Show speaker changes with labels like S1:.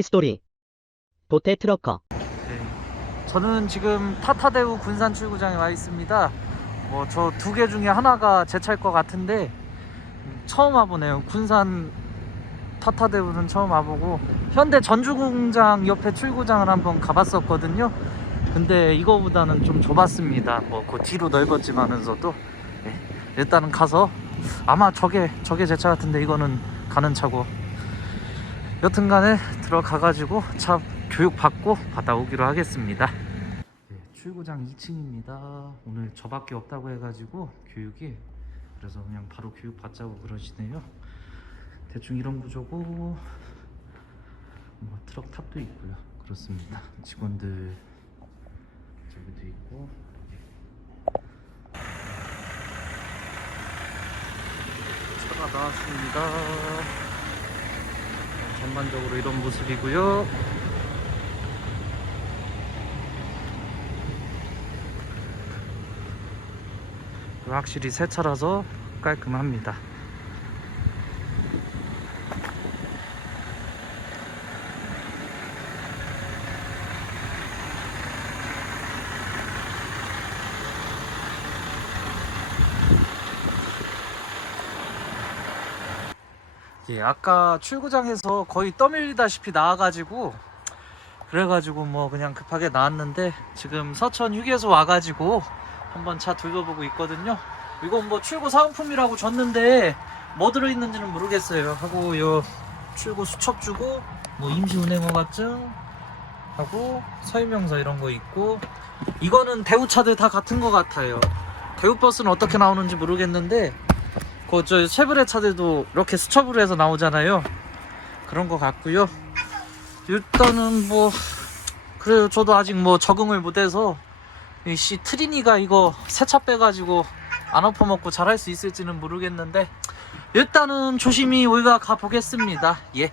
S1: 히스토리 도태 트러커
S2: 네. 저는 지금 타타대우 군산 출구장에 와 있습니다. 뭐 저 두 개 중에 하나가 제 차일 것 같은데 음, 처음 와보네요. 군산 타타대우는 처음 와보고 현대 전주공장 옆에 출구장을 한번 가봤었거든요. 근데 이거보다는 좀 좁았습니다. 뭐 그 뒤로 넓었지만은서도 네. 일단은 가서 아마 저게 저게 제 차 같은데 이거는 가는 차고 여튼간에 들어가가지고 차 교육 받고 받아오기로 하겠습니다. 네, 출구장 2층입니다. 오늘 저밖에 없다고 해가지고 교육이 그래서 그냥 바로 교육 받자고 그러시네요. 대충 이런 구조고 뭐 트럭 탑도 있고요. 그렇습니다. 직원들 저기도 있고 차가 나왔습니다. 전반적으로 이런 모습이고요. 확실히 새 차라서 깔끔합니다. 예, 아까 출구장에서 거의 떠밀리다시피 나와가지고 그래가지고 뭐 그냥 급하게 나왔는데 지금 서천 휴게소 와가지고 한번 차 둘러보고 있거든요. 이건 뭐 출고 사은품이라고 줬는데 뭐 들어있는지는 모르겠어요. 하고 요 출고 수첩 주고 뭐 임시 운행 허가증 하고 설명서 이런 거 있고 이거는 대우차들 다 같은 거 같아요. 대우버스는 어떻게 나오는지 모르겠는데 그저 쉐브레 차들도 이렇게 수첩으로 해서 나오잖아요. 그런 거 같고요. 일단은 뭐 그래요. 저도 아직 뭐 적응을 못해서 이씨 트리니가 이거 세차 빼가지고 안 엎어먹고 잘할 수 있을지는 모르겠는데 일단은 조심히 우리가 가 보겠습니다. 예.